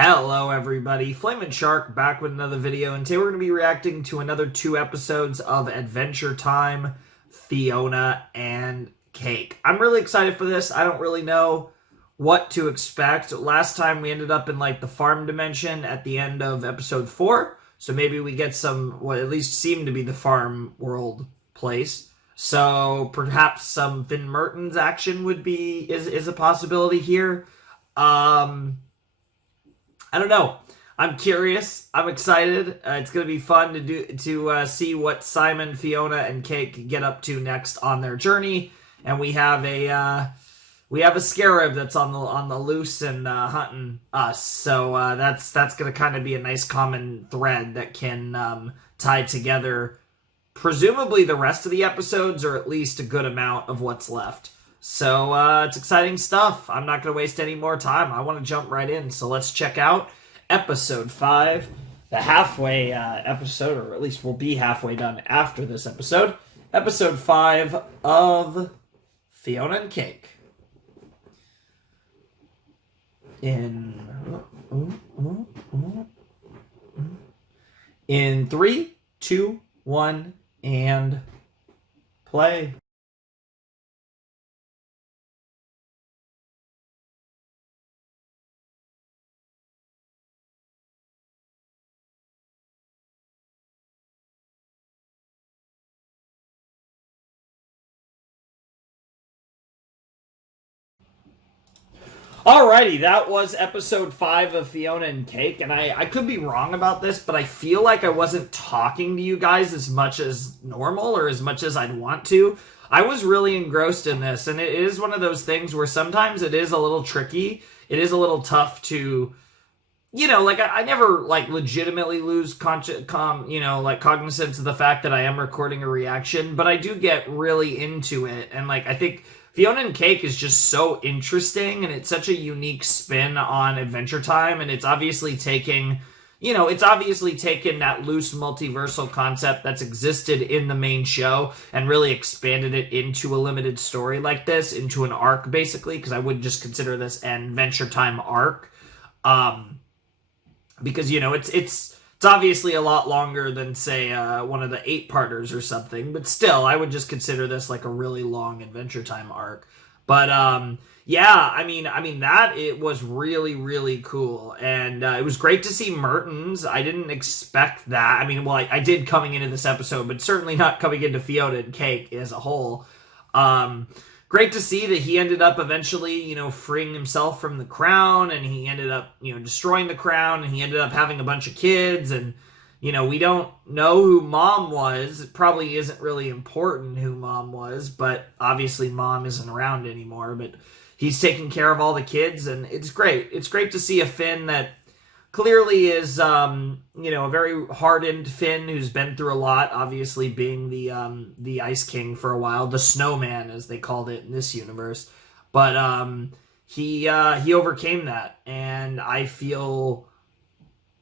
Hello everybody, Flamin' Shark back with another video, and today we're going to be reacting to another 2 episodes of Adventure Time, Fionna and Cake. I'm really excited for this. I don't really know what to expect. Last time we ended up in like the farm dimension at the end of episode 4, so maybe we get some, what at least seemed to be the farm world place. So perhaps some Finn Mertens action is a possibility here. I don't know. I'm curious. I'm excited. It's going to be fun to see what Simon, Fionna, and Cake get up to next on their journey. And we have a scarab that's on the loose and hunting us. So that's going to kind of be a nice common thread that can tie together presumably the rest of the episodes, or at least a good amount of what's left. So it's exciting stuff. I'm not going to waste any more time. I want to jump right in. So let's check out episode 5, the halfway episode, or at least we'll be halfway done after this episode. Episode 5 of Fionna and Cake. In 3, 2, 1, and play. Alrighty, that was episode 5 of Fionna and Cake, and I could be wrong about this, but I feel like I wasn't talking to you guys as much as normal, or as much as I'd want to. I was really engrossed in this, and it is one of those things where sometimes it is a little tricky. It is a little tough to, I never, legitimately lose cognizance of the fact that I am recording a reaction, but I do get really into it, and, I think Fionna and Cake is just so interesting, and it's such a unique spin on Adventure Time, and it's obviously taking that loose multiversal concept that's existed in the main show and really expanded it into a limited story like this, into an arc, basically, because I would just consider this an Adventure Time arc. Because, it's obviously a lot longer than, say, one of the 8-parters or something, but still, I would just consider this like a really long Adventure Time arc. But, it was really, really cool, and it was great to see Mertens. I didn't expect that. I did coming into this episode, but certainly not coming into Fionna and Cake as a whole. Great to see that he ended up eventually, freeing himself from the crown, and he ended up, destroying the crown, and he ended up having a bunch of kids, and, we don't know who Mom was. It probably isn't really important who Mom was, but obviously Mom isn't around anymore, but he's taking care of all the kids, and it's great. It's great to see a Finn that clearly is, a very hardened Finn who's been through a lot, obviously being the Ice King for a while, the Snowman, as they called it in this universe. But he overcame that, and I feel,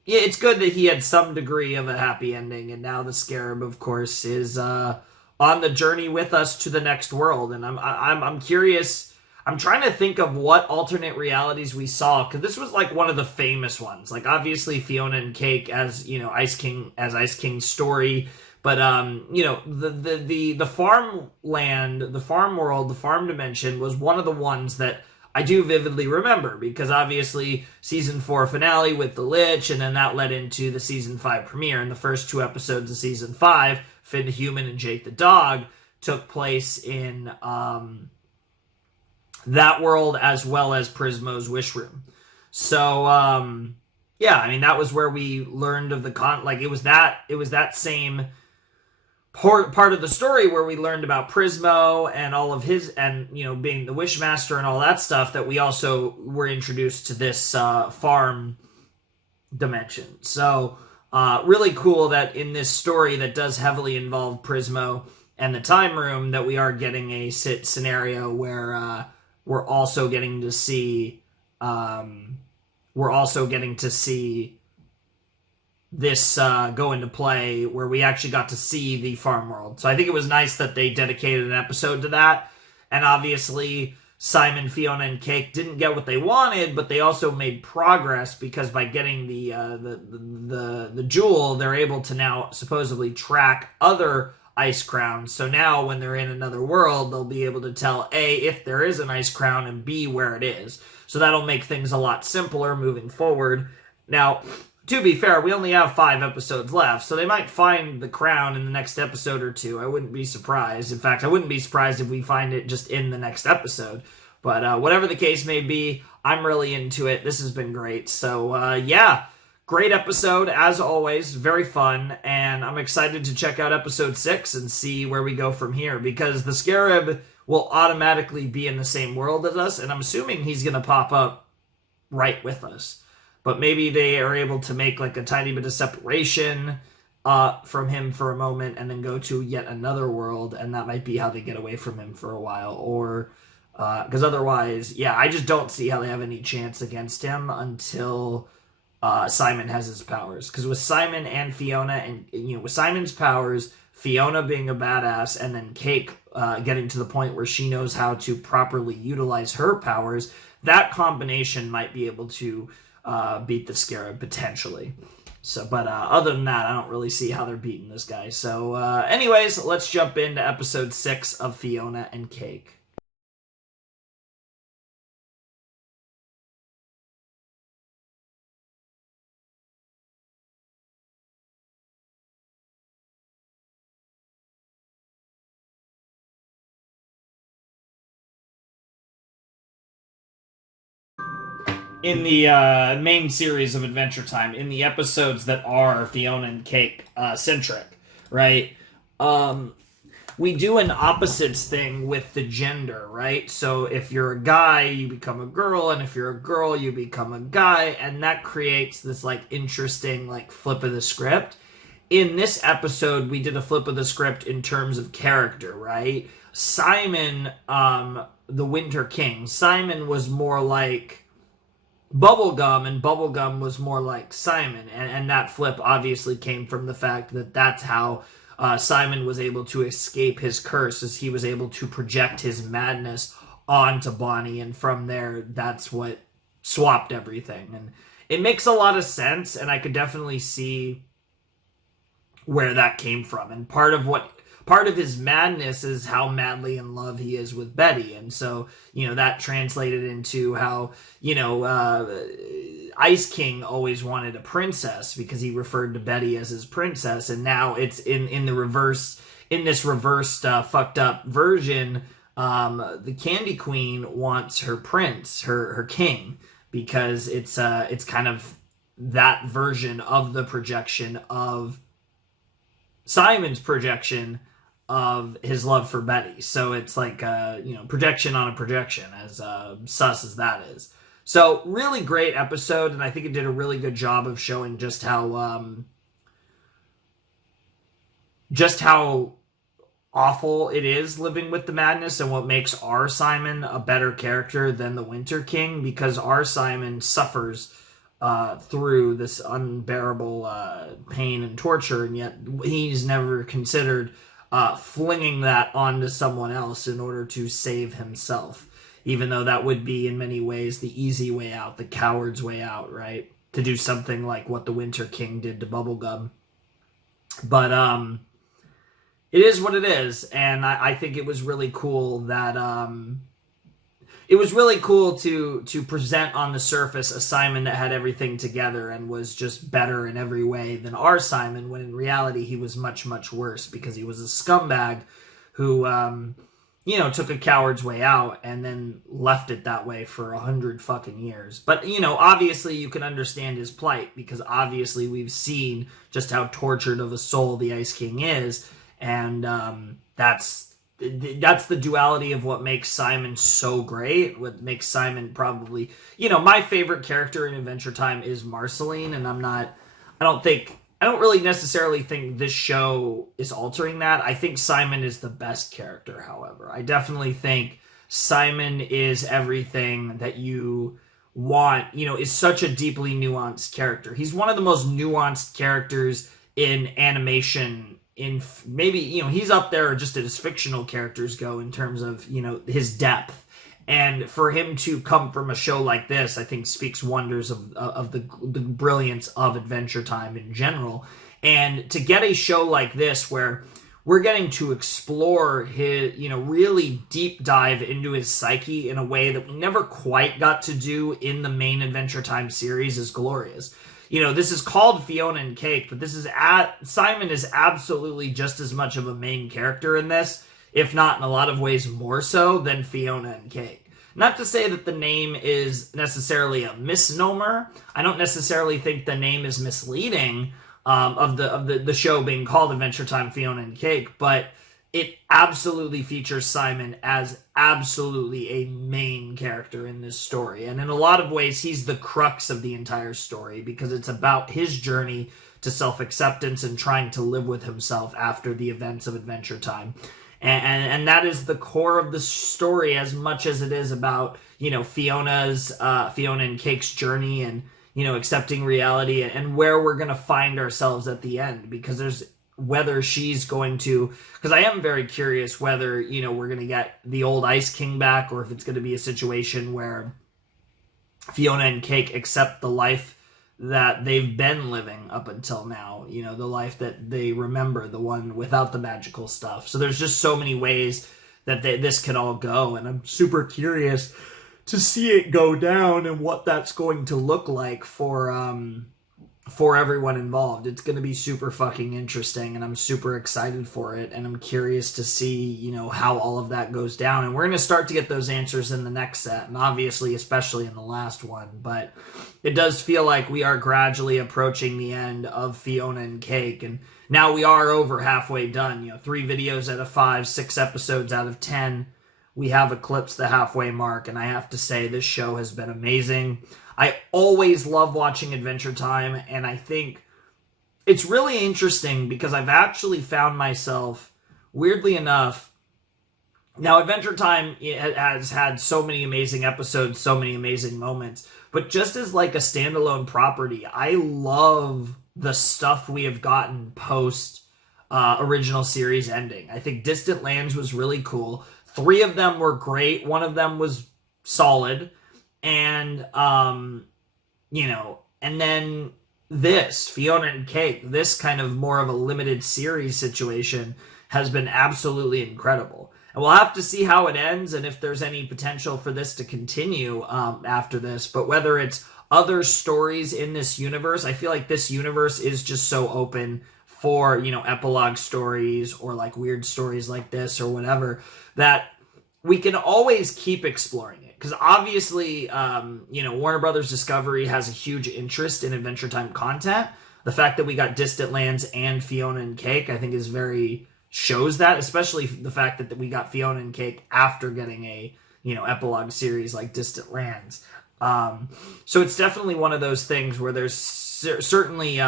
it's good that he had some degree of a happy ending, and now the Scarab, of course, is on the journey with us to the next world, and I'm curious. I'm trying to think of what alternate realities we saw, because this was like one of the famous ones. Like, obviously Fionna and Cake as, Ice King's story, but the farmland, the farm world, the farm dimension was one of the ones that I do vividly remember, because obviously season 4 finale with the Lich, and then that led into the season 5 premiere, and the first 2 episodes of season 5, Finn the Human and Jake the Dog, took place in that world, as well as Prismo's Wish Room. So, that was where we learned of it was that same part of the story where we learned about Prismo and all of his, and, being the Wishmaster and all that stuff, that we also were introduced to this farm dimension. So, really cool that in this story that does heavily involve Prismo and the Time Room, that we are getting a scenario where, we're also getting to see this go into play, where we actually got to see the farm world. So I think it was nice that they dedicated an episode to that. And obviously, Simon, Fionna, and Cake didn't get what they wanted, but they also made progress because by getting the jewel, they're able to now supposedly track other ice crowns. So now when they're in another world, they'll be able to tell A, if there is an ice crown, and B, where it is. So that'll make things a lot simpler moving forward. Now, to be fair, we only have 5 episodes left, so they might find the crown in the next episode or 2. I wouldn't be surprised. In fact, I wouldn't be surprised if we find it just in the next episode. But whatever the case may be, I'm really into it. This has been great. So, yeah, great episode, as always. Very fun, and I'm excited to check out episode 6 and see where we go from here, because the Scarab will automatically be in the same world as us, and I'm assuming he's going to pop up right with us. But maybe they are able to make like a tiny bit of separation from him for a moment and then go to yet another world, and that might be how they get away from him for a while. Or, because otherwise, yeah, I just don't see how they have any chance against him until Simon has his powers. Because with Simon and Fionna, and with Simon's powers, Fionna being a badass, and then Cake getting to the point where she knows how to properly utilize her powers, that combination might be able to beat the Scarab potentially. So, but other than that, I don't really see how they're beating this guy. So, anyways, let's jump into episode 6 of Fionna and Cake. In the main series of Adventure Time, in the episodes that are Fionna and Cake centric, right? We do an opposites thing with the gender, right? So if you're a guy, you become a girl, and if you're a girl, you become a guy, and that creates this like interesting like flip of the script. In this episode, we did a flip of the script in terms of character, right? Simon, the Winter King, Simon was more like Bubblegum, and Bubblegum was more like Simon, and that flip obviously came from the fact that that's how Simon was able to escape his curse, as he was able to project his madness onto Bonnie, and from there, that's what swapped everything. And it makes a lot of sense, and I could definitely see where that came from. And part of his madness is how madly in love he is with Betty. And so, that translated into how, Ice King always wanted a princess because he referred to Betty as his princess. And now it's in this reversed fucked up version, the Candy Queen wants her prince, her king, because it's kind of that version of the projection of Simon's projection of his love for Betty. So it's like projection on a projection, as sus as that is. So really great episode, and I think it did a really good job of showing just how awful it is living with the madness, and what makes our Simon a better character than the Winter King, because our Simon suffers through this unbearable pain and torture, and yet he's never considered flinging that onto someone else in order to save himself, even though that would be in many ways the easy way out, the coward's way out, right? To do something like what the Winter King did to Bubblegum. But it is what it is, and I think it was really cool that it was really cool to present on the surface a Simon that had everything together and was just better in every way than our Simon, when in reality he was much, much worse, because he was a scumbag who, took a coward's way out and then left it that way for 100 fucking years. But, obviously you can understand his plight, because obviously we've seen just how tortured of a soul the Ice King is, and that's the duality of what makes Simon so great, what makes Simon probably, my favorite character in Adventure Time is Marceline, and I don't really necessarily think this show is altering that. I think Simon is the best character, however. I definitely think Simon is everything that you want, is such a deeply nuanced character. He's one of the most nuanced characters in animation. In maybe, he's up there just as fictional characters go in terms of, his depth. And for him to come from a show like this, I think speaks wonders of the brilliance of Adventure Time in general. And to get a show like this where we're getting to explore his, really deep dive into his psyche in a way that we never quite got to do in the main Adventure Time series is glorious. This is called Fionna and Cake, but Simon is absolutely just as much of a main character in this, if not in a lot of ways more so than Fionna and Cake. Not to say that the name is necessarily a misnomer. I don't necessarily think the name is misleading, of the show being called Adventure Time Fionna and Cake, but it absolutely features Simon as absolutely a main character in this story. And in a lot of ways, he's the crux of the entire story because it's about his journey to self-acceptance and trying to live with himself after the events of Adventure Time. And that is the core of the story as much as it is about, Fionna and Cake's journey and, accepting reality and where we're going to find ourselves at the end, because whether she's going to, because I am very curious whether, we're going to get the old Ice King back, or if it's going to be a situation where Fionna and Cake accept the life that they've been living up until now, the life that they remember, the one without the magical stuff. So there's just so many ways that this could all go, and I'm super curious to see it go down and what that's going to look like for everyone involved. It's going to be super fucking interesting, and I'm super excited for it, and I'm curious to see, how all of that goes down. And we're going to start to get those answers in the next set, and obviously, especially in the last one. But it does feel like we are gradually approaching the end of Fionna and Cake, and now we are over halfway done. 3 videos out of 5, 6 episodes out of 10. We have eclipsed the halfway mark, and I have to say this show has been amazing. I always love watching Adventure Time, and I think it's really interesting because I've actually found myself, weirdly enough, now Adventure Time has had so many amazing episodes, so many amazing moments, but just as like a standalone property, I love the stuff we have gotten post original series ending. I think Distant Lands was really cool. 3 of them were great. 1 of them was solid. And, and then this, Fionna and Cake, this kind of more of a limited series situation has been absolutely incredible. And we'll have to see how it ends and if there's any potential for this to continue after this. But whether it's other stories in this universe, I feel like this universe is just so open for, epilogue stories or like weird stories like this or whatever, that we can always keep exploring it. Because obviously, Warner Brothers Discovery has a huge interest in Adventure Time content. The fact that we got Distant Lands and Fionna and Cake, I think shows that, especially the fact that we got Fionna and Cake after getting a, epilogue series like Distant Lands. So it's definitely one of those things where there's certainly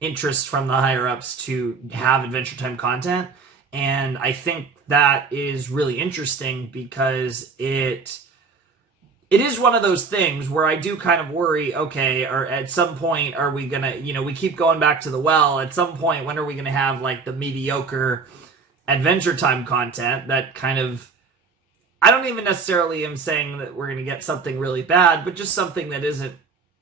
interest from the higher-ups to have Adventure Time content. And I think that is really interesting because it is one of those things where I do kind of worry, okay, or at some point are we going to, we keep going back to the well. At some point, when are we going to have like the mediocre Adventure Time content that kind of, I don't even necessarily am saying that we're going to get something really bad, but just something that isn't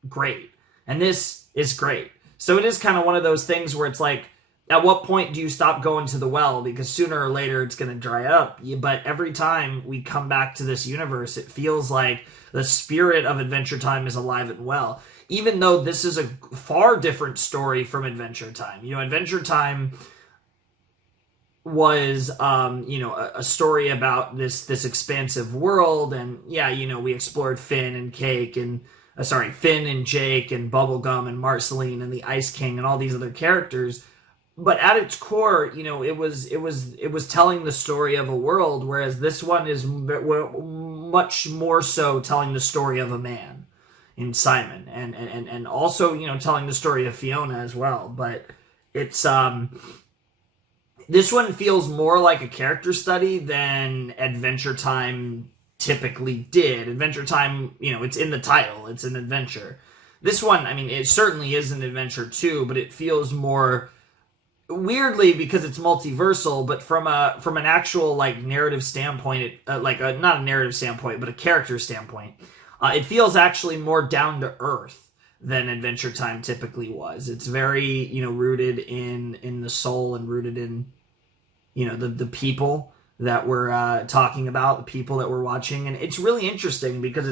great. And this is great. So it is kind of one of those things where it's like, at what point do you stop going to the well? Because sooner or later it's going to dry up. But every time we come back to this universe, it feels like the spirit of Adventure Time is alive and well. Even though this is a far different story from Adventure Time. Adventure Time was, a story about this expansive world. And yeah, we explored Finn and Jake and Bubblegum and Marceline and the Ice King and all these other characters. But at its core, it was telling the story of a world, whereas this one is much more so telling the story of a man in Simon, and also telling the story of Fionna as well. But it's this one feels more like a character study than Adventure Time typically did. Adventure Time, it's in the title, it's an adventure. This one, it certainly is an adventure too, but it feels more weirdly, because it's multiversal, but from an actual like narrative standpoint, not a narrative standpoint, but a character standpoint, it feels actually more down to earth than Adventure Time typically was. It's very, rooted in the soul and rooted in, the people that we're talking about, the people that we're watching, and it's really interesting because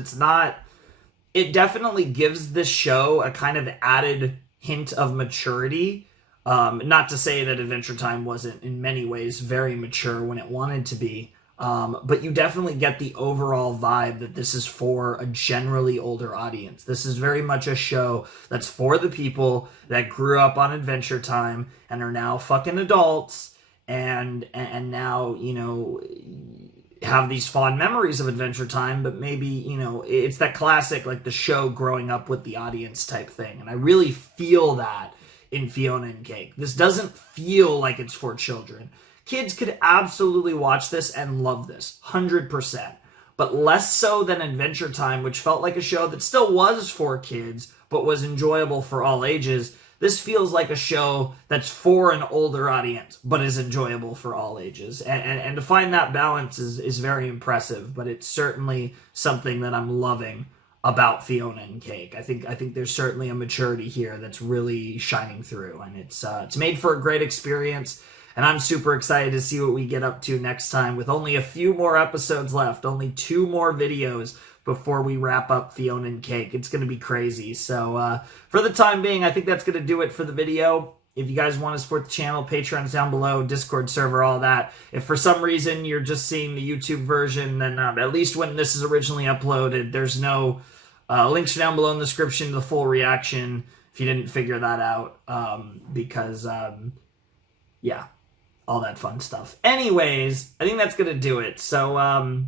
it definitely gives this show a kind of added hint of maturity. Not to say that Adventure Time wasn't in many ways very mature when it wanted to be, but you definitely get the overall vibe that this is for a generally older audience. This is very much a show that's for the people that grew up on Adventure Time and are now fucking adults and now, have these fond memories of Adventure Time, but maybe, it's that classic, like the show growing up with the audience type thing. And I really feel that in Fionna and Cake. This doesn't feel like it's for children. Kids could absolutely watch this and love this, 100%. But less so than Adventure Time, which felt like a show that still was for kids, but was enjoyable for all ages. This feels like a show that's for an older audience, but is enjoyable for all ages. And to find that balance is very impressive, but it's certainly something that I'm loving about Fionna and Cake. I think there's certainly a maturity here that's really shining through, and it's made for a great experience. And I'm super excited to see what we get up to next time with only a few more episodes left, only 2 more videos before we wrap up Fionna and Cake. It's going to be crazy. So for the time being, I think that's going to do it for the video. If you guys want to support the channel, Patreon's down below, Discord server, all that. If for some reason you're just seeing the YouTube version, then at least when this is originally uploaded, there's no links are down below in the description to the full reaction if you didn't figure that out. Because, yeah, all that fun stuff. Anyways, I think that's going to do it. So,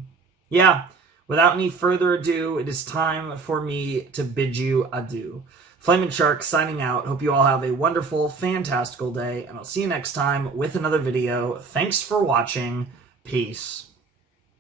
yeah. Without any further ado, it is time for me to bid you adieu. Flamin' Shark signing out. Hope you all have a wonderful, fantastical day, and I'll see you next time with another video. Thanks for watching. Peace.